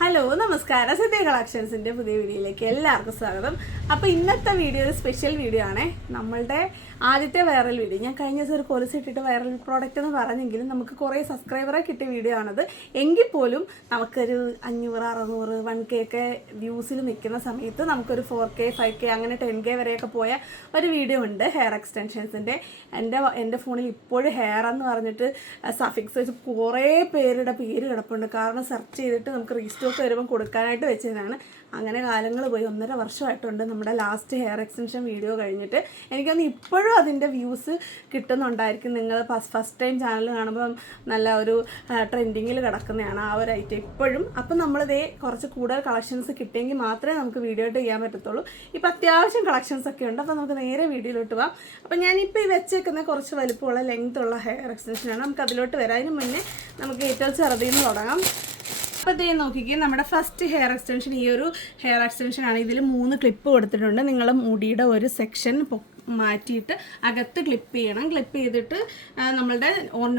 Hello നമസ്കാരം. സിദ്ധി കളക്ഷൻസിന്റെ പുതിയ വീഡിയോയിലേക്ക് എല്ലാവർക്കും സ്വാഗതം. അപ്പോൾ ഇന്നത്തെ വീഡിയോ ഒരു സ്പെഷ്യൽ വീഡിയോ ആണ്. നമ്മളുടെ ആദ്യത്തെ വൈറൽ വീഡിയോ ഞാൻ കഴിഞ്ഞ ദിവസം ഒരു കൊലുസ് ഇട്ടിട്ട് വൈറൽ പ്രോഡക്റ്റ് എന്ന് പറഞ്ഞെങ്കിലും നമുക്ക് കുറേ സബ്സ്ക്രൈബറെ കിട്ടിയ വീഡിയോ ആണത്. എങ്കിൽ പോലും നമുക്കൊരു അഞ്ഞൂറ് അറുന്നൂറ് വൺ കെ ഒക്കെ വ്യൂസിൽ നിൽക്കുന്ന സമയത്ത് നമുക്കൊരു ഫോർ കെ ഫൈവ് കെ അങ്ങനെ ടെൻ കെ വരെയൊക്കെ പോയ ഒരു വീഡിയോ ഉണ്ട്. ഹെയർ എക്സ്റ്റൻഷൻസിന്റെ എന്റെ എന്റെ ഫോണിൽ ഇപ്പോഴും ഹെയർ എന്ന് പറഞ്ഞിട്ട് സഫിക്സ് കുറേ പേരുടെ പേര് കിടപ്പുണ്ട്. കാരണം സെർച്ച് ചെയ്തിട്ട് നമുക്ക് റീസ്റ്റോക്ക് വരുമ്പോൾ കൊടുക്കാനായിട്ട് വെച്ചതാണ്. അങ്ങനെ കാലങ്ങൾ പോയി. ഒന്നര വർഷമായിട്ടുണ്ട് നമ്മുടെ ലാസ്റ്റ് ഹെയർ എക്സ്റ്റൻഷൻ വീഡിയോ കഴിഞ്ഞിട്ട്. എനിക്കൊന്ന് ഇപ്പോഴും അതിന്റെ വ്യൂസ് കിട്ടുന്നുണ്ടായിരിക്കും. നിങ്ങൾ ഫസ്റ്റ് ടൈം ചാനൽ കാണുമ്പം നല്ല ഒരു ട്രെൻഡിങ്ങിൽ കിടക്കുന്നതാണ് ആ ഒരു ഐറ്റം ഇപ്പോഴും. അപ്പം നമ്മളിതേ കുറച്ച് കൂടുതൽ കളക്ഷൻസ് കിട്ടിയെങ്കിൽ മാത്രമേ നമുക്ക് വീഡിയോ ഇട്ട് ചെയ്യാൻ പറ്റത്തുള്ളൂ. ഇപ്പം അത്യാവശ്യം കളക്ഷൻസ് ഒക്കെ ഉണ്ട്. അപ്പോൾ നമുക്ക് നേരെ വീഡിയോയിലോട്ട് പോവാം അപ്പം ഞാനിപ്പോൾ ഈ വെച്ചേക്കുന്ന കുറച്ച് വലുപ്പമുള്ള ലെങ്ത്തുള്ള ഹെയർ എക്സ്റ്റൻഷനാണ് നമുക്ക് അതിലോട്ട് വരാം. അതിന് മുന്നേ നമുക്ക് ഏറ്റവും ചെറുതിൽ നിന്ന് തുടങ്ങാം. അപ്പോൾ ഇതേ നോക്കിക്കേ നമ്മുടെ ഫസ്റ്റ് ഹെയർ എക്സ്റ്റൻഷൻ ഈ ഒരു ഹെയർ എക്സ്റ്റൻഷൻ ആണ് ഇതിൽ മൂന്ന് ക്ലിപ്പ് കൊടുത്തിട്ടുണ്ട്. നിങ്ങളുടെ മുടിയുടെ ഒരു സെക്ഷൻ മാറ്റിയിട്ട് അകത്ത് ക്ലിപ്പ് ചെയ്യണം. ക്ലിപ്പ് ചെയ്തിട്ട് നമ്മളുടെ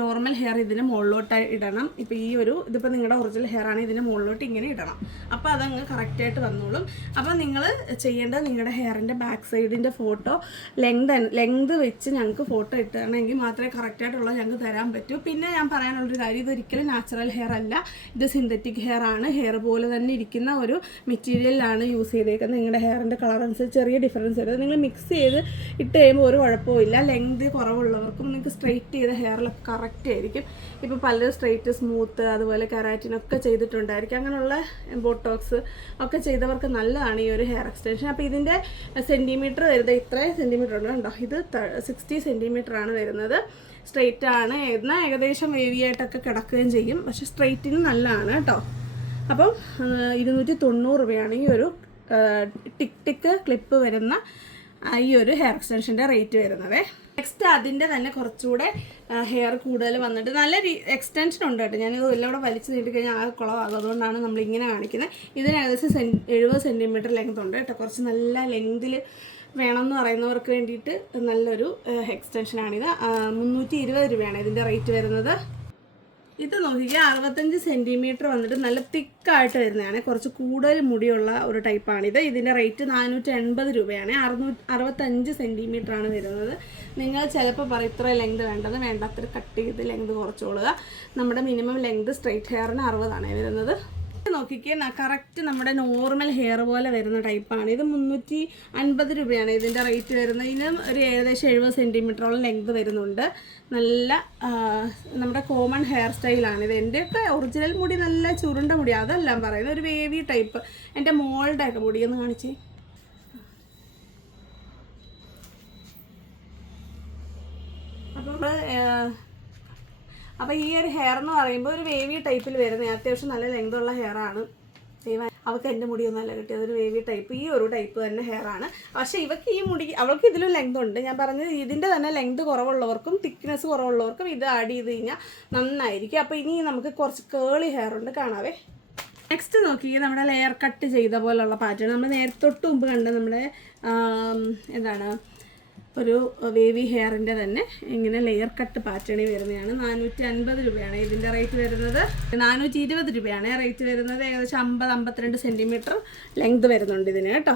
നോർമൽ ഹെയർ ഇതിന് മുകളിലോട്ട് ഇടണം. ഇപ്പോൾ ഈ ഒരു ഇതിപ്പോൾ നിങ്ങളുടെ ഒറിജിനൽ ഹെയർ ആണ് ഇതിന് മുകളിലോട്ട് ഇങ്ങനെ ഇടണം. അപ്പോൾ അതങ്ങ് കറക്റ്റായിട്ട് വന്നോളും. അപ്പോൾ നിങ്ങൾ ചെയ്യേണ്ടത് നിങ്ങളുടെ ഹെയറിന്റെ ബാക്ക് സൈഡിന്റെ ഫോട്ടോ ലെങ്ത് ലെങ്ത് വെച്ച് ഞങ്ങൾക്ക് ഫോട്ടോ ഇട്ടുകയാണെങ്കിൽ മാത്രമേ കറക്റ്റായിട്ടുള്ള ഞങ്ങൾക്ക് തരാൻ പറ്റൂ. പിന്നെ ഞാൻ പറയാനുള്ളൊരു കാര്യം ഇത് ഒരിക്കലും നാച്ചുറൽ ഹെയർ അല്ല. ഇത് സിന്തറ്റിക് ഹെയർ ആണ്. ഹെയർ പോലെ തന്നെ ഇരിക്കുന്ന ഒരു മെറ്റീരിയലാണ് യൂസ് ചെയ്തേക്കുന്നത്. നിങ്ങളുടെ ഹെയറിന്റെ കളർ അനുസരിച്ച് ചെറിയ ഡിഫറൻസ് വരും. നിങ്ങൾ മിക്സ് ചെയ്ത് ഇട്ട് കഴിയുമ്പോൾ ഒരു കുഴപ്പമില്ല ലെങ്ത് കുറവുള്ളവർക്കും നിങ്ങൾക്ക് സ്ട്രെയിറ്റ് ചെയ്ത ഹെയറിലൊക്കെ കറക്റ്റ് ആയിരിക്കും. ഇപ്പോൾ പലരും സ്ട്രെയിറ്റ് സ്മൂത്ത് അതുപോലെ കെറാറ്റിനൊക്കെ ചെയ്തിട്ടുണ്ടായിരിക്കും. അങ്ങനെയുള്ള ബോട്ടോക്സ് ഒക്കെ ചെയ്തവർക്ക് നല്ലതാണ് ഈ ഒരു ഹെയർ എക്സ്റ്റൻഷൻ അപ്പോൾ ഇതിന്റെ സെന്റിമീറ്റർ വരുന്നത് ഇത്രയും സെന്റിമീറ്റർ ഉണ്ട്. കണ്ടോ? ഇത് സിക്സ്റ്റി ആണ് വരുന്നത്. സ്ട്രെയിറ്റ് ആണ്. എന്നാൽ ഏകദേശം വേവി ആയിട്ടൊക്കെ കിടക്കുകയും ചെയ്യും. പക്ഷെ സ്ട്രെയിറ്റിന് നല്ലതാണ് കേട്ടോ. അപ്പം ഇരുന്നൂറ്റി തൊണ്ണൂറ് രൂപയാണ് ഈ ഒരു ടിക് ടിക്ക് ക്ലിപ്പ് വരുന്ന ഈ ഒരു ഹെയർ എക്സ്റ്റൻഷന്റെ റേറ്റ് വരുന്നത്. നെക്സ്റ്റ് അതിന്റെ തന്നെ കുറച്ചുകൂടെ ഹെയർ കൂടുതൽ വന്നിട്ട് നല്ല എക്സ്റ്റൻഷൻ ഉണ്ട് കേട്ടോ. ഞാനിത് എല്ലാം കൂടെ വലിച്ചു നീട്ടി കഴിഞ്ഞാൽ ആ കുളമാകും അതുകൊണ്ടാണ് നമ്മൾ ഇങ്ങനെ കാണിക്കുന്നത് ഇതിന് ഏകദേശം സെൻ എഴുപത് സെന്റിമീറ്റർ ലെങ്ത് ഉണ്ട് കേട്ടോ. കുറച്ച് നല്ല ലെങ്തിൽ വേണം എന്ന് പറയുന്നവർക്ക് വേണ്ടിയിട്ട് നല്ലൊരു എക്സ്റ്റൻഷനാണിത് മുന്നൂറ്റി ഇരുപത് രൂപയാണ് ഇതിന്റെ റേറ്റ് വരുന്നത്. ഇത് നോക്കിക്കുക അറുപത്തഞ്ച് സെന്റിമീറ്റർ വന്നിട്ട് നല്ല തിക്കായിട്ട് വരുന്നതാണ്. കുറച്ച് കൂടുതൽ മുടിയുള്ള ഒരു ടൈപ്പാണിത് ഇതിന്റെ റേറ്റ് നാനൂറ്റി എൺപത് രൂപയാണ്. അറുന്നൂറ്റി അറുപത്തഞ്ച് സെന്റിമീറ്റർ ആണ് വരുന്നത്. നിങ്ങൾ ചിലപ്പോൾ പറയും ഇത്ര ലെങ്ത് വേണ്ടത് വേണ്ടാത്ര കട്ട് ചെയ്ത് ലെങ്ത് കുറച്ചോളുക നമ്മുടെ മിനിമം ലെങ്ത് സ്ട്രെയിറ്റ് ഹെയറിന് അറുപതാണ് വരുന്നത്. നോക്കിക്കേ കറക്റ്റ് നമ്മുടെ നോർമൽ ഹെയർ പോലെ വരുന്ന ടൈപ്പാണ് ഇത് മുന്നൂറ്റി അൻപത് രൂപയാണ് ഇതിന്റെ റേറ്റ് വരുന്നത്. ഇതിന് ഒരു ഏകദേശം എഴുപത് സെന്റിമീറ്ററോളം ലെങ്ത് വരുന്നുണ്ട്. നല്ല നമ്മുടെ കോമൺ ഹെയർ സ്റ്റൈലാണ് ഇത് എന്റെയൊക്കെ ഒറിജിനൽ മുടി നല്ല ചുരുണ്ട മുടി അതെല്ലാം പറയുന്നത് ഒരു വേവി ടൈപ്പ് എന്റെ മോളുടെ ഒക്കെ മുടി ഒന്ന് കാണിച്ചേ. അപ്പം അപ്പോൾ ഈ ഒരു ഹെയർ എന്ന് പറയുമ്പോൾ ഒരു വേവി ടൈപ്പിൽ വരുന്ന. അത്യാവശ്യം നല്ല ലെങ്ത് ഉള്ള ഹെയർ ആണ്. ദൈവം അവൾക്ക് എന്റെ മുടിയൊന്നും അല്ല കിട്ടിയത്. ഒരു വേവി ടൈപ്പ് ഈ ഒരു ടൈപ്പ് തന്നെ ഹെയർ ആണ്. പക്ഷേ ഇവക്ക് ഈ മുടി അവൾക്ക് ഇതിലും ലെങ്ത് ഉണ്ട്. ഞാൻ പറഞ്ഞത് ഇതിന്റെ തന്നെ ലെങ്ത് കുറവുള്ളവർക്കും തിക്നെസ് കുറവുള്ളവർക്കും ഇത് ആഡ് ചെയ്ത് കഴിഞ്ഞാൽ നന്നായിരിക്കും. അപ്പോൾ ഇനി നമുക്ക് കുറച്ച് കേളി ഹെയർ ഉണ്ട്. കാണാവേ. നെക്സ്റ്റ് നോക്കി നമ്മുടെ ലെയർ കട്ട് ചെയ്ത പോലുള്ള പാറ്റേൺ നമ്മൾ നേരത്തെ തൊട്ട് മുമ്പ് കണ്ട നമ്മുടെ എന്താണ് ഒരു വേവി ഹെയറിന്റെ തന്നെ ഇങ്ങനെ ലെയർ കട്ട് പാറ്റേണി വരുന്നതാണ്. നാനൂറ്റി അൻപത് രൂപയാണ് ഇതിന്റെ റേറ്റ് വരുന്നത്. നാനൂറ്റി ഇരുപത് രൂപയാണ് റേറ്റ് വരുന്നത്. ഏകദേശം അമ്പത് അമ്പത്തിരണ്ട് സെന്റിമീറ്റർ ലെങ്ത് വരുന്നുണ്ട് ഇതിന് കേട്ടോ.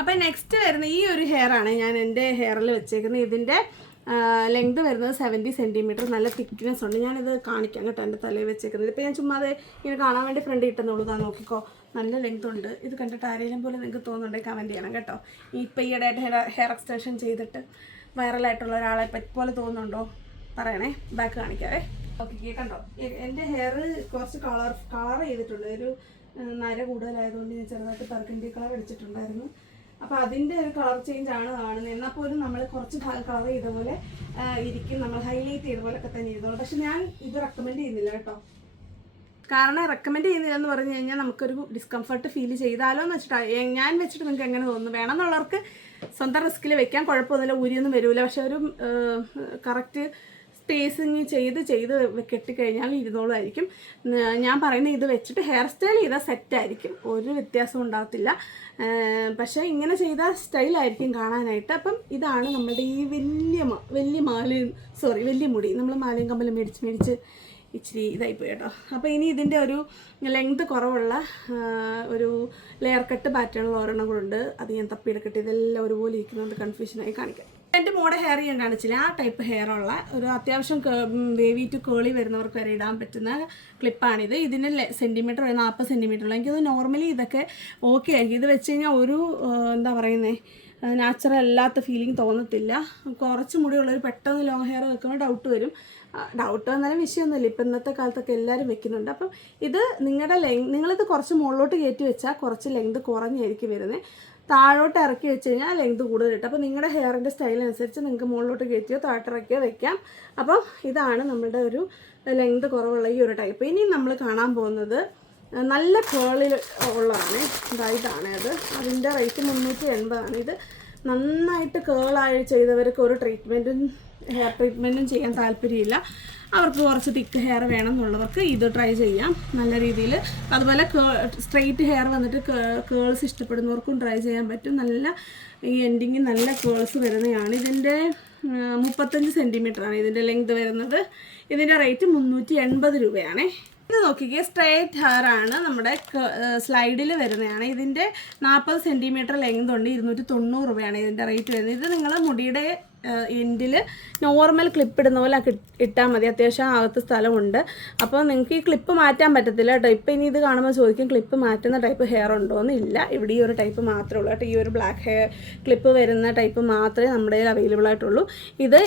അപ്പം നെക്സ്റ്റ് വരുന്ന ഈ ഒരു ഹെയർ ആണ് ഞാൻ എന്റെ ഹെയറിൽ വെച്ചേക്കുന്നത്. ഇതിന്റെ ലെങ്ത് വരുന്നത് സെവന്റി സെന്റിമീറ്റർ നല്ല തിക്നെസ് ഉണ്ട്. ഞാനിത് കാണിക്കാം കേട്ടോ എന്റെ തലയിൽ വെച്ചേക്കുന്നത്. ഇപ്പോൾ ഞാൻ ചുമ്മാതെ ഇങ്ങനെ കാണാൻ വേണ്ടി ഫ്രണ്ട് കിട്ടുന്നുള്ളൂ താ നോക്കിക്കോ. നല്ല ലെങ്ത് ഉണ്ട്. ഇത് കണ്ടിട്ട് ആരെങ്കിലും പോലെ നിങ്ങൾക്ക് തോന്നുന്നുണ്ടെങ്കിൽ കമന്റ് ചെയ്യണം കേട്ടോ. ഇപ്പോൾ ഈയിടെയായിട്ട് ഹെയർ ഹെയർ എക്സ്റ്റൻഷൻ ചെയ്തിട്ട് വൈറലായിട്ടുള്ള ഒരാളെ പോലെ തോന്നുന്നുണ്ടോ? പറയണേ. ബാക്ക് കാണിക്കാവേ. ഓക്കെ കണ്ടോ എന്റെ ഹെയർ കുറച്ച് കളർ കളർ ചെയ്തിട്ടുണ്ട്. ഒരു നര കൂടുതലായതുകൊണ്ട് ഞാൻ ചെറുതായിട്ട് പെർക്കിന്റെ കളർ അടിച്ചിട്ടുണ്ടായിരുന്നു. അപ്പോൾ അതിന്റെ ഒരു കളർ ചേഞ്ച് ആണ് കാണുന്നത്. എന്നാൽ പോലും നമ്മൾ കുറച്ച് കളർ ചെയ്ത പോലെ ഇരിക്കും. നമ്മൾ ഹൈലൈറ്റ് ചെയ്ത പോലൊക്കെ തന്നെ ചെയ്തോളൂ പക്ഷെ ഞാൻ ഇത് റെക്കമെൻഡ് ചെയ്യുന്നില്ല കേട്ടോ. കാരണം റെക്കമെൻഡ് ചെയ്യുന്നില്ല എന്ന് പറഞ്ഞു കഴിഞ്ഞാൽ നമുക്കൊരു ഡിസ്കംഫർട്ട് ഫീൽ ചെയ്താലോ എന്ന് വെച്ചിട്ട്. ഞാൻ വെച്ചിട്ട് നിങ്ങൾക്ക് എങ്ങനെ തോന്നുന്നു? വേണമെന്നുള്ളവർക്ക് സ്വന്തം റിസ്കിൽ വെക്കാൻ കുഴപ്പമൊന്നുമില്ല. ഉരിയൊന്നും വരില്ല പക്ഷെ ഒരു കറക്റ്റ് സ്പേസിങ് ചെയ്ത് ചെയ്ത് കെട്ടിക്കഴിഞ്ഞാൽ ഇരുന്നോളായിരിക്കും. ന- ഞാൻ പറയുന്ന ഇത് വെച്ചിട്ട് ഹെയർ സ്റ്റൈൽ ചെയ്താൽ സെറ്റായിരിക്കും ഒരു വ്യത്യാസവും ഉണ്ടാകത്തില്ല. പക്ഷേ ഇങ്ങനെ ചെയ്ത സ്റ്റൈലായിരിക്കും കാണാനായിട്ട്. അപ്പം ഇതാണ് നമ്മുടെ ഈ വലിയ വലിയ മാലയും സോറി വലിയ മുടി. നമ്മൾ മാലയും കമ്പലും മേടിച്ച് മേടിച്ച് ഇച്ചിരി ഇതായിപ്പോയി കേട്ടോ. അപ്പോൾ ഇനി ഇതിന്റെ ഒരു ലെങ്ത് കുറവുള്ള ഒരു ലെയർ കട്ട് പാറ്റേണുള്ള ഒരെണ്ണം കൂടെ ഉണ്ട്. അത് ഞാൻ തപ്പിയെടുക്കട്ടെ. ഇതെല്ലാം ഒരുപോലെ ഇരിക്കുന്നത് കൺഫ്യൂഷനായി കാണിക്കാം. എന്റെ മോടെ ഹെയർ ഞാൻ കാണിച്ചില്ല? ആ ടൈപ്പ് ഹെയർ ഉള്ള ഒരു അത്യാവശ്യം വേവി ടു കേളി വരുന്നവർക്ക് വരെ ഇടാൻ പറ്റുന്ന ക്ലിപ്പാണിത് ഇതിന് സെന്റിമീറ്റർ നാൽപ്പത് സെന്റിമീറ്റർ ഉള്ള. എനിക്കത് നോർമലി ഇതൊക്കെ ഓക്കെ ആയിരിക്കും. ഇത് വെച്ച് കഴിഞ്ഞാൽ ഒരു എന്താ പറയുന്നത് നാച്ചുറൽ അല്ലാത്ത ഫീലിംഗ് തോന്നത്തില്ല. കുറച്ച് മുടിയുള്ളവർ പെട്ടെന്ന് ലോങ് ഹെയർ വെക്കുമ്പോൾ ഡൗട്ട് വരും. ഡൗട്ട് വന്നാലും വിഷയമൊന്നുമില്ല ഇപ്പം ഇന്നത്തെ കാലത്തൊക്കെ എല്ലാവരും വെക്കുന്നുണ്ട്. അപ്പം ഇത് നിങ്ങളുടെ ലെങ് നിങ്ങളിത് കുറച്ച് മുകളിലോട്ട് കയറ്റി വെച്ചാൽ കുറച്ച് ലെങ്ത് കുറഞ്ഞായിരിക്കും വരുന്നത് താഴോട്ട് ഇറക്കി വെച്ച് കഴിഞ്ഞാൽ ലെങ്ത് കൂടുതൽ കിട്ടും. അപ്പോൾ നിങ്ങളുടെ ഹെയറിന്റെ സ്റ്റൈൽ അനുസരിച്ച് നിങ്ങൾക്ക് മുകളിലോട്ട് കയറ്റിയോ താഴ്ത്തിറക്കിയോ വെക്കാം. അപ്പോൾ ഇതാണ് നമ്മളുടെ ഒരു ലെങ്ത് കുറവുള്ള ഈ ഒരു ടൈപ്പ് ഇനി നമ്മൾ കാണാൻ പോകുന്നത് നല്ല കേളിൽ ഉള്ളതാണ്. ഇതാ ഇതാണ് അത്. അതിന്റെ റേറ്റ് മുന്നൂറ്റി എൺപതാണ്. ഇത് നന്നായിട്ട് കേളായി ചെയ്തവർക്ക് ഒരു ട്രീറ്റ്മെന്റും ഹെയർ ട്രീറ്റ്മെന്റും ചെയ്യാൻ താല്പര്യമില്ല. അവർക്ക് കുറച്ച് തിക്ക് ഹെയർ വേണം എന്നുള്ളവർക്ക് ഇത് ട്രൈ ചെയ്യാം. നല്ല രീതിയിൽ അതുപോലെ സ്ട്രെയിറ്റ് ഹെയർ വന്നിട്ട് കേൾസ് ഇഷ്ടപ്പെടുന്നവർക്കും ട്രൈ ചെയ്യാൻ പറ്റും. നല്ല ഈ എൻഡിങ് നല്ല കേൾസ് വരുന്നതാണ്. ഇതിന്റെ മുപ്പത്തഞ്ച് സെന്റിമീറ്റർ ആണ് ഇതിന്റെ ലെങ്ത് വരുന്നത്. ഇതിന്റെ റേറ്റ് മുന്നൂറ്റി എൺപത് രൂപയാണേ. ഇത് നോക്കിക്കേ സ്ട്രേറ്റ് ഹെയർ ആണ് നമ്മുടെ സ്ലൈഡിൽ വരുന്നതാണ്. ഇതിന്റെ നാൽപ്പത് സെന്റിമീറ്റർ ലെങ്ത് ഉണ്ട് ഇരുന്നൂറ്റി തൊണ്ണൂറ് രൂപയാണ് ഇതിന്റെ റേറ്റ് വരുന്നത്. ഇത് നിങ്ങൾ മുടിയുടെ എൻഡിൽ നോർമൽ ക്ലിപ്പ് ഇടുന്ന പോലെ ഇട്ടാൽ മതി. അത്യാവശ്യം അകത്ത് സ്ഥലമുണ്ട്. അപ്പോൾ നിങ്ങൾക്ക് ഈ ക്ലിപ്പ് മാറ്റാൻ പറ്റത്തില്ല കേട്ടോ ഇപ്പോൾ ഇനി ഇത് കാണുമ്പോൾ ചോദിക്കും ക്ലിപ്പ് മാറ്റുന്ന ടൈപ്പ് ഹെയർ ഉണ്ടോ? എന്ന് ഇല്ല. ഇവിടെ ഈ ഒരു ടൈപ്പ് മാത്രമേ ഉള്ളൂ കേട്ടോ ഈ ഒരു ബ്ലാക്ക് ഹെയർ ക്ലിപ്പ് വരുന്ന ടൈപ്പ് മാത്രമേ നമ്മുടെ കയ്യിൽ അവൈലബിൾ ആയിട്ടുള്ളൂ. ഇത്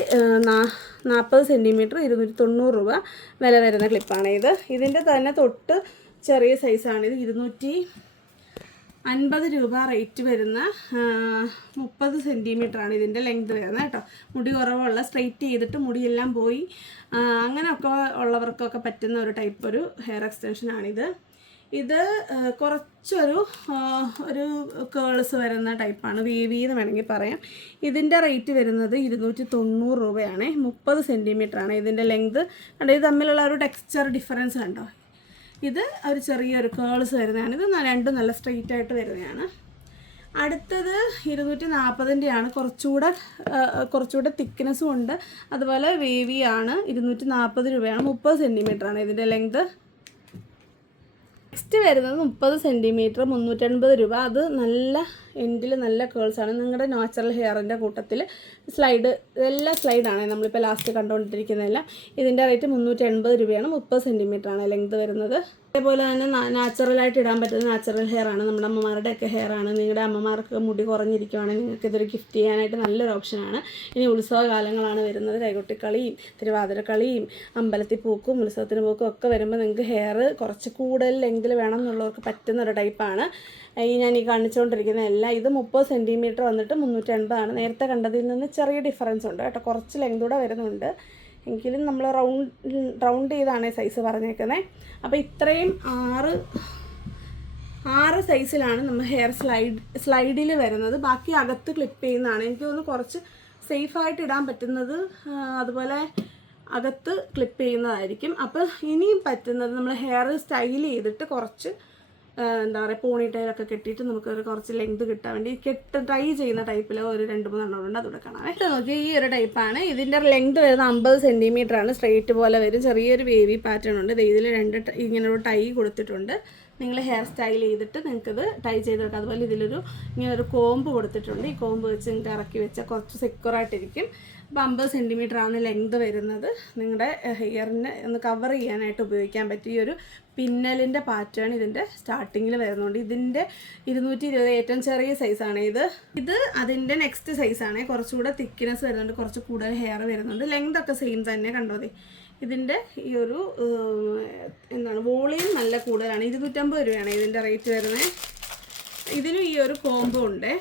നാൽപ്പത് സെന്റിമീറ്റർ ഇരുന്നൂറ്റി തൊണ്ണൂറ് രൂപ വില വരുന്ന ക്ലിപ്പാണ് ഇത്. ഇതിന്റെ തന്നെ തൊട്ട് ചെറിയ സൈസാണ് ഇത് ഇരുന്നൂറ്റി അൻപത് രൂപ റേറ്റ് വരുന്ന മുപ്പത് ആണ് ഇതിന്റെ ലെങ്ത് വരുന്നത് കേട്ടോ. മുടി കുറവുള്ള സ്ട്രെയിറ്റ് ചെയ്തിട്ട് മുടിയെല്ലാം പോയി അങ്ങനെയൊക്കെ ഉള്ളവർക്കൊക്കെ പറ്റുന്ന ഒരു ടൈപ്പ് ഒരു ഹെയർ എക്സ്റ്റൻഷനാണിത് ഇത് കുറച്ചൊരു ഒരു കേൾസ് വരുന്ന ടൈപ്പാണ് വേവി എന്ന് വേണമെങ്കിൽ പറയാം. ഇതിന്റെ റേറ്റ് വരുന്നത് ഇരുന്നൂറ്റി തൊണ്ണൂറ് രൂപയാണ്. മുപ്പത് സെന്റിമീറ്റർ ആണ് ഇതിന്റെ ലെങ്ത് കണ്ടോ ഇത് തമ്മിലുള്ള ഒരു ടെക്സ്ചർ ഡിഫറൻസ് കണ്ടോ? ഇത് ഒരു ചെറിയൊരു കേൾസ് വരുന്നതാണ്. ഇത് രണ്ടും നല്ല സ്ട്രെയിറ്റ് ആയിട്ട് വരുന്നതാണ്. അടുത്തത് ഇരുന്നൂറ്റി നാൽപ്പതിന്റെയാണ് കുറച്ചുകൂടെ കുറച്ചുകൂടെ തിക്നെസ്സും ഉണ്ട്. അതുപോലെ വേവിയാണ് ഇരുന്നൂറ്റി നാൽപ്പത് രൂപയാണ്. മുപ്പത് ആണ് ഇതിന്റെ ലെങ്ത് നെക്സ്റ്റ് വരുന്നത് മുപ്പത് സെന്റിമീറ്റർ മുന്നൂറ്റൻപത് രൂപ. അത് നല്ല എൻഡിൽ നല്ല കേൾസ് ആണ്. നിങ്ങളുടെ നാച്ചുറൽ ഹെയറിന്റെ കൂട്ടത്തിൽ സ്ലൈഡ് ഇതെല്ലാം സ്ലൈഡാണ് നമ്മളിപ്പോൾ ലാസ്റ്റ് കണ്ടുകൊണ്ടിരിക്കുന്നതെല്ലാം ഇതിന്റെ റേറ്റ് മുന്നൂറ്റി രൂപയാണ്. മുപ്പത് സെന്റിമീറ്റർ ആണ് ലെങ്ത് വരുന്നത്. അതേപോലെ തന്നെ നാച്ചുറലായിട്ട് ഇടാൻ പറ്റുന്ന നാച്ചുറൽ ഹെയർ ആണ്. നമ്മുടെ അമ്മമാരുടെ ഒക്കെ ഹെയർ ആണ്. നിങ്ങളുടെ അമ്മമാർക്ക് മുടി കുറഞ്ഞിരിക്കുവാണെങ്കിൽ നിങ്ങൾക്ക് ഇതൊരു ഗിഫ്റ്റ് ചെയ്യാനായിട്ട് നല്ലൊരു ഓപ്ഷനാണ് ഇനി ഉത്സവ കാലങ്ങളാണ് വരുന്നത്. കൈകൊട്ടിക്കളിയും തിരുവാതിരക്കളിയും അമ്പലത്തിൽ പൂക്കും ഉത്സവത്തിന് പൂക്കും ഒക്കെ വരുമ്പോൾ നിങ്ങൾക്ക് ഹെയർ കുറച്ച് കൂടുതൽ ലെങ്തിൽ വേണം എന്നുള്ളവർക്ക് പറ്റുന്ന ഒരു ടൈപ്പാണ് ഈ ഞാൻ ഈ കാണിച്ചുകൊണ്ടിരിക്കുന്ന എല്ലാം ഇത് മുപ്പത് സെന്റിമീറ്റർ വന്നിട്ട് മുന്നൂറ്റി എൺപതാണ് നേരത്തെ കണ്ടതിൽ നിന്ന് ചെറിയ ഡിഫറൻസ് ഉണ്ട് കേട്ടോ. കുറച്ച് ലെങ്ത് കൂടെ വരുന്നുണ്ട്. എങ്കിലും നമ്മൾ റൗണ്ട് റൗണ്ട് ചെയ്താണ് സൈസ് പറഞ്ഞേക്കുന്നത് അപ്പോൾ ഇത്രയും ആറ് ആറ് സൈസിലാണ് നമ്മൾ ഹെയർ സ്ലൈഡ് സ്ലൈഡിൽ വരുന്നത്. ബാക്കി അകത്ത് ക്ലിപ്പ് ചെയ്യുന്നതാണ്. എനിക്ക് തോന്നുന്നു കുറച്ച് സേഫായിട്ട് ഇടാൻ പറ്റുന്നത് അതുപോലെ അകത്ത് ക്ലിപ്പ് ചെയ്യുന്നതായിരിക്കും. അപ്പോൾ ഇനിയും പറ്റുന്നത് നമ്മൾ ഹെയർ സ്റ്റൈൽ ചെയ്തിട്ട് കുറച്ച് എന്താ പറയുക പോണി ടൈലൊക്കെ കെട്ടിയിട്ട് നമുക്ക് ഒരു കുറച്ച് ലെങ്ത് കിട്ടാൻ വേണ്ടി കെട്ട് ട്രൈ ചെയ്യുന്ന ടൈപ്പിൽ ഒരു രണ്ട് മൂന്നെണ്ണം ഉണ്ട്. അതുകൂടെ കാണാം ഇത് നോക്കി ഈ ഒരു ടൈപ്പാണ് ഇതിന്റെ ലെങ്ത് വരുന്നത് അമ്പത് സെന്റിമീറ്റർ ആണ്. സ്ട്രെയിറ്റ് പോലെ വരും. ചെറിയൊരു വേവി പാറ്റേൺ ഉണ്ട്. ഇതിൽ രണ്ട് ഇങ്ങനെ ഒരു ടൈ കൊടുത്തിട്ടുണ്ട്. നിങ്ങൾ ഹെയർ സ്റ്റൈൽ ചെയ്തിട്ട് നിങ്ങൾക്കിത് ടൈ ചെയ്ത് ചെയ്തെടുക്കാം അതുപോലെ ഇതിലൊരു ഇങ്ങനെ ഒരു കോമ്പ് കൊടുത്തിട്ടുണ്ട്. ഈ കോമ്പ് വെച്ച് നിങ്ങൾക്ക് ഇറക്കി വെച്ചാൽ കുറച്ച് സെക്യൂറായിട്ടിരിക്കും അപ്പോൾ അമ്പത് സെന്റിമീറ്റർ ആണ് ലെങ്ത് വരുന്നത്. നിങ്ങളുടെ ഹെയറിനെ ഒന്ന് കവർ ചെയ്യാനായിട്ട് ഉപയോഗിക്കാൻ പറ്റിയ ഒരു പിന്നലിന്റെ പാറ്റേൺ ഇതിന്റെ സ്റ്റാർട്ടിങ്ങിൽ വരുന്നുണ്ട്. ഇതിന്റെ ഇരുന്നൂറ്റി ഇരുപത് ഏറ്റവും ചെറിയ സൈസാണ് ഇത്. ഇത് അതിന്റെ നെക്സ്റ്റ് സൈസാണ് കുറച്ചുകൂടെ തിക്നെസ് വരുന്നുണ്ട്. കുറച്ച് കൂടുതൽ ഹെയർ വരുന്നുണ്ട്. ലെങ്ത് ഒക്കെ സെയിം തന്നെ കണ്ടോ ദേ? ഇതിന്റെ ഈ ഒരു എന്താണ് വോളിയം നല്ല കൂടുതലാണ്. ഇരുന്നൂറ്റമ്പത് രൂപയാണ് ഇതിന്റെ റേറ്റ് വരുന്നത് ഇതിനും ഈ ഒരു കോംബോ ഉണ്ട്.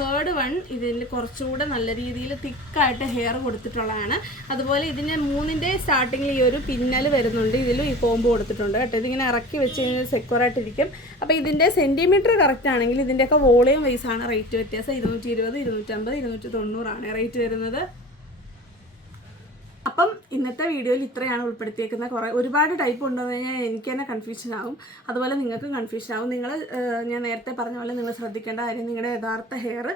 തേർഡ് വൺ ഇതിന് കുറച്ചുകൂടെ നല്ല രീതിയിൽ തിക്കായിട്ട് ഹെയർ കൊടുത്തിട്ടുള്ളതാണ്. അതുപോലെ ഇതിന് മൂന്നിന്റെ സ്റ്റാർട്ടിങ്ങിൽ ഈ ഒരു പിന്നൽ വരുന്നുണ്ട്. ഇതിലും ഈ കോമ്പ് കൊടുത്തിട്ടുണ്ട് കേട്ടോ. ഇതിങ്ങനെ ഇറക്കി വെച്ച് കഴിഞ്ഞാൽ സെക്യൂറായിട്ടിരിക്കും അപ്പോൾ ഇതിന്റെ സെന്റിമീറ്റർ കറക്റ്റ് ആണെങ്കിൽ ഇതിന്റെയൊക്കെ വോളിയം വൈസാണ് റേറ്റ് വ്യത്യാസം. ഇരുന്നൂറ്റി ഇരുപത് ഇരുന്നൂറ്റമ്പത് ഇരുന്നൂറ്റി തൊണ്ണൂറാണ് റേറ്റ് വരുന്നത്. അപ്പം ഇന്നത്തെ വീഡിയോയിൽ ഇത്രയാണ് ഉൾപ്പെടുത്തിയേക്കുന്ന കുറേ ഒരുപാട് ടൈപ്പ് ഉണ്ടെന്ന് കഴിഞ്ഞാൽ എനിക്ക് തന്നെ കൺഫ്യൂഷൻ ആവും. അതുപോലെ നിങ്ങൾക്ക് കൺഫ്യൂഷൻ ആവും. നിങ്ങൾ ഞാൻ നേരത്തെ പറഞ്ഞ പോലെ നിങ്ങൾ ശ്രദ്ധിക്കേണ്ട കാര്യം നിങ്ങളുടെ യഥാർത്ഥ ഹെയർ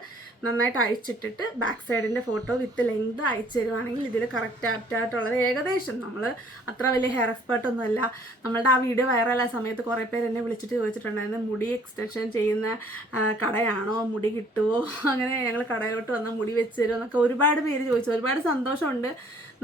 നന്നായിട്ട് അഴിച്ചിട്ടിട്ട് ബാക്ക് സൈഡിന്റെ ഫോട്ടോ വിത്ത് ലെങ്ത് അയച്ചു തരുവാണെങ്കിൽ ഇതിൽ കറക്റ്റ് ആപ്റ്റായിട്ടുള്ളത് ഏകദേശം. നമ്മൾ അത്ര വലിയ ഹെയർ എക്സ്പേർട്ട് ഒന്നുമല്ല നമ്മളുടെ ആ വീഡിയോ വൈറലായ സമയത്ത് കുറേ പേര് എന്നെ വിളിച്ചിട്ട് ചോദിച്ചിട്ടുണ്ടായിരുന്നു മുടി എക്സ്റ്റൻഷൻ ചെയ്യുന്ന കടയാണോ? മുടി കിട്ടുമോ അങ്ങനെ ഞങ്ങൾ കടയിലോട്ട് വന്നാൽ മുടി വെച്ച് തരുമോ എന്നൊക്കെ ഒരുപാട് പേര് ചോദിച്ചു. ഒരുപാട് സന്തോഷമുണ്ട്.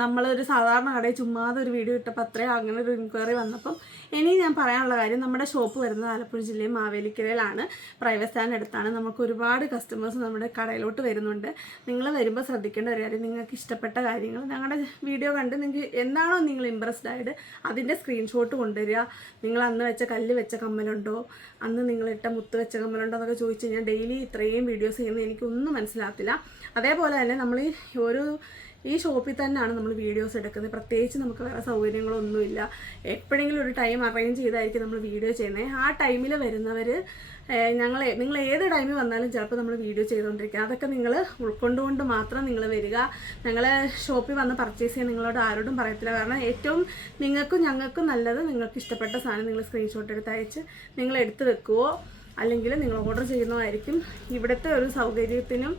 നമ്മളൊരു സാധാരണ കടയിൽ ചുമ്മാതെ ഒരു വീഡിയോ ഇട്ടപ്പോൾ അത്രയും അങ്ങനെ ഒരു എൻക്വയറി വന്നപ്പം ഇനി ഞാൻ പറയാനുള്ള കാര്യം നമ്മുടെ ഷോപ്പ് വരുന്നത് ആലപ്പുഴ ജില്ലയിൽ മാവേലിക്കരയിലാണ്. പ്രൈവറ്റ് സ്റ്റാൻഡ് അടുത്താണ്. നമുക്ക് ഒരുപാട് കസ്റ്റമേഴ്സ് നമ്മുടെ കടയിലോട്ട് വരുന്നുണ്ട്. നിങ്ങൾ വരുമ്പോൾ ശ്രദ്ധിക്കേണ്ട ഒരു കാര്യം നിങ്ങൾക്ക് ഇഷ്ടപ്പെട്ട കാര്യങ്ങൾ ഞങ്ങളുടെ വീഡിയോ കണ്ട് നിങ്ങൾക്ക് എന്താണോ നിങ്ങൾ ഇമ്പ്രസ്ഡ് ആയിട്ട് അതിന്റെ സ്ക്രീൻഷോട്ട് കൊണ്ടുവരിക. നിങ്ങൾ അന്ന് വെച്ച കല്ല് വെച്ച കമ്മലുണ്ടോ? അന്ന് നിങ്ങൾ ഇട്ട മുത്ത് വെച്ച കമ്മലുണ്ടോ എന്നൊക്കെ ചോദിച്ചു കഴിഞ്ഞാൽ ഡെയിലി ഇത്രയും വീഡിയോസ് ചെയ്യുന്നത് എനിക്കൊന്നും മനസ്സിലാകത്തില്ല. അതേപോലെ തന്നെ നമ്മൾ ഈ ഒരു ഈ ഷോപ്പിൽ തന്നെയാണ് നമ്മൾ വീഡിയോസ് എടുക്കുന്നത്. പ്രത്യേകിച്ച് നമുക്ക് വേറെ സൗകര്യങ്ങളൊന്നുമില്ല. എപ്പോഴെങ്കിലും ഒരു ടൈം അറേഞ്ച് ചെയ്തായിരിക്കും നമ്മൾ വീഡിയോ ചെയ്യുന്നത്. ആ ടൈമിൽ വരുന്നവർ ഞങ്ങൾ നിങ്ങൾ ഏത് ടൈമിൽ വന്നാലും ചിലപ്പോൾ നമ്മൾ വീഡിയോ ചെയ്തുകൊണ്ടിരിക്കുക അതൊക്കെ നിങ്ങൾ ഉൾക്കൊണ്ടുകൊണ്ട് മാത്രം നിങ്ങൾ വരിക. ഞങ്ങൾ ഷോപ്പിൽ വന്ന് പർച്ചേസ് ചെയ്യാൻ നിങ്ങളോട് ആരോടും പറയത്തില്ല. കാരണം ഏറ്റവും നിങ്ങൾക്കും ഞങ്ങൾക്കും നല്ലത് നിങ്ങൾക്ക് ഇഷ്ടപ്പെട്ട സാധനം നിങ്ങൾ സ്ക്രീൻഷോട്ട് എടുത്ത് അയച്ച് നിങ്ങൾ എടുത്ത് വെക്കുവോ? അല്ലെങ്കിൽ നിങ്ങൾ ഓർഡർ ചെയ്യുന്നതായിരിക്കും ഇവിടുത്തെ ഒരു സൗകര്യത്തിനും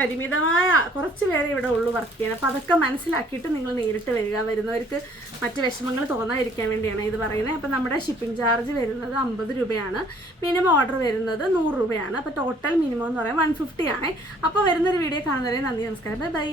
പരിമിതമായ കുറച്ച് പേരെ ഇവിടെ ഉള്ളു വർക്ക് ചെയ്യാൻ. അപ്പോൾ അതൊക്കെ മനസ്സിലാക്കിയിട്ട് നിങ്ങൾ നേരിട്ട് വരിക. വരുന്നവർക്ക് മറ്റ് വിഷമങ്ങൾ തോന്നാതിരിക്കാൻ വേണ്ടിയാണ് ഇത് പറയുന്നത്. അപ്പോൾ നമ്മുടെ ഷിപ്പിംഗ് ചാർജ് വരുന്നത് അമ്പത് രൂപയാണ്. മിനിമം ഓർഡർ വരുന്നത് നൂറ് രൂപയാണ്. അപ്പോൾ ടോട്ടൽ മിനിമം എന്ന് പറയാൻ വൺ ഫിഫ്റ്റി ആണ്. അപ്പോൾ വരുന്നൊരു വീഡിയോ കാണുന്നവരെ നന്ദി നമസ്കാരം. Bye bye